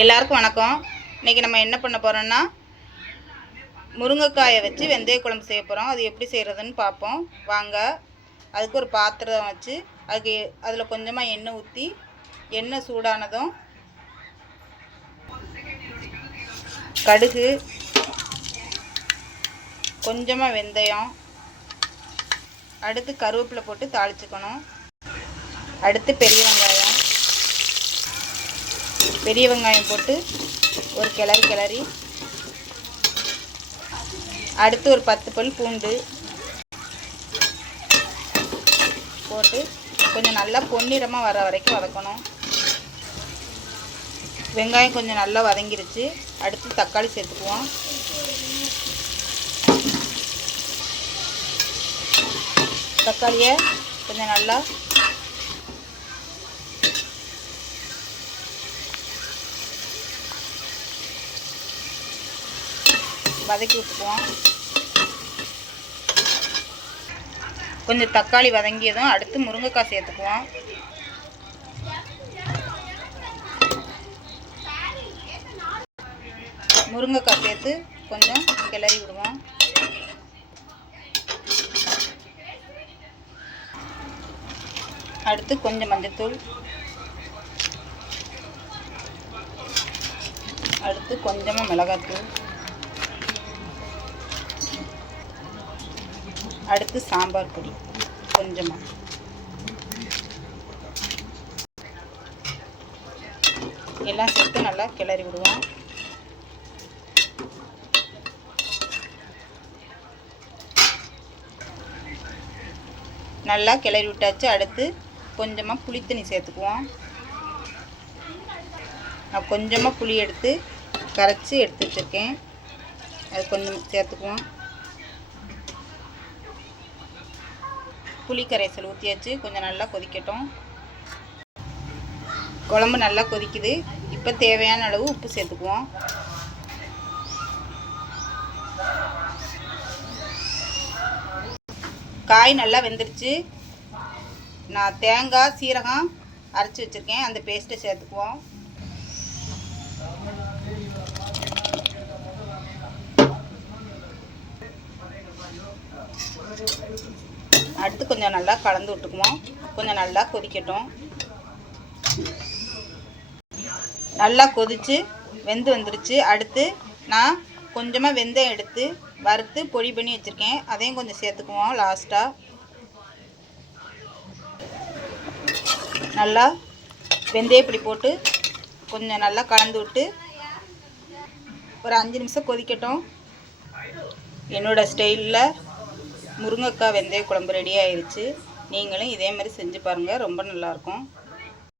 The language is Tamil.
எல்லாருக்கும் வணக்கம். இன்றைக்கி நம்ம என்ன பண்ண போகிறோம்னா முருங்கைக்காயை வச்சு வெந்தய குழம்பு செய்ய போகிறோம். அது எப்படி செய்கிறதுன்னு பார்ப்போம் வாங்க. அதுக்கு ஒரு பாத்திரம் வச்சு அதில் கொஞ்சமாக எண்ணெய் ஊற்றி எண்ணெய் சூடானதும் கடுகு, கொஞ்சமாக வெந்தயம், அடுத்து கருவேப்பிலை போட்டு தாளிச்சுக்கணும். அடுத்து பெரிய வெங்காயம் போட்டு ஒரு கிளறி அடுத்து ஒரு 10 பல் பூண்டு போட்டு கொஞ்சம் நல்லா பொன்னிறமாக வர வரைக்கும் வதக்கணும். வெங்காயம் கொஞ்சம் நல்லா வதங்கிருச்சு. அடுத்து தக்காளி சேர்த்துக்குவோம். தக்காளியை கொஞ்சம் நல்லா வதக்கி விட்டுக்குவோம். கொஞ்சம் தக்காளி வதங்கியதும் அடுத்து முருங்கைக்காய் சேர்த்துக்குவோம். முருங்கைக்காய் சேர்த்து கொஞ்சம் கிளறி விடுவோம். அடுத்து கொஞ்சம் மஞ்சள்தூள், அடுத்து கொஞ்சமாக மிளகாய்த்தூள், அடுத்து சாம்பார் பொடி கொஞ்சமாக, எல்லாம் சேர்த்து நல்லா கிளறி விடுவோம். நல்லா கிளறி விட்டாச்சு. அடுத்து கொஞ்சமாக புளித்தண்ணி சேர்த்துக்குவோம். நான் கொஞ்சமாக புளி எடுத்து கரைச்சி எடுத்து வச்சுருக்கேன். அது கொஞ்சம் சேர்த்துக்குவோம். புளி கரைசல் ஊற்றியாச்சு. கொஞ்சம் நல்லா கொதிக்கட்டும். குழம்பு நல்லா கொதிக்குது. இப்போ தேவையான அளவு உப்பு சேர்த்துக்குவோம். காய் நல்லா வெந்துருச்சு. நான் தேங்காய் சீரகம் அரைச்சி வச்சுருக்கேன். அந்த பேஸ்ட்டை சேர்த்துக்குவோம். அடுத்து கொஞ்சம் நல்லா கலந்து விட்டுக்குவோம். கொஞ்சம் நல்லா கொதிக்கட்டும். நல்லா கொதித்து வெந்து வந்துருச்சு. அடுத்து நான் கொஞ்சமாக வெந்தயம் எடுத்து வறுத்து பொடி பண்ணி வச்சுருக்கேன். அதையும் கொஞ்சம் சேர்த்துக்குவோம். லாஸ்ட்டாக நல்லா வெந்தயப்பொடி போட்டு கொஞ்சம் நல்லா கலந்து விட்டு ஒரு 5 நிமிஷம் கொதிக்கட்டும். என்னோடய ஸ்டைலில் முருங்கைக்காய் வெந்தய குழம்பு ரெடி ஆயிடுச்சு. நீங்களும் இதே மாதிரி செஞ்சு பாருங்கள். ரொம்ப நல்லாயிருக்கும்.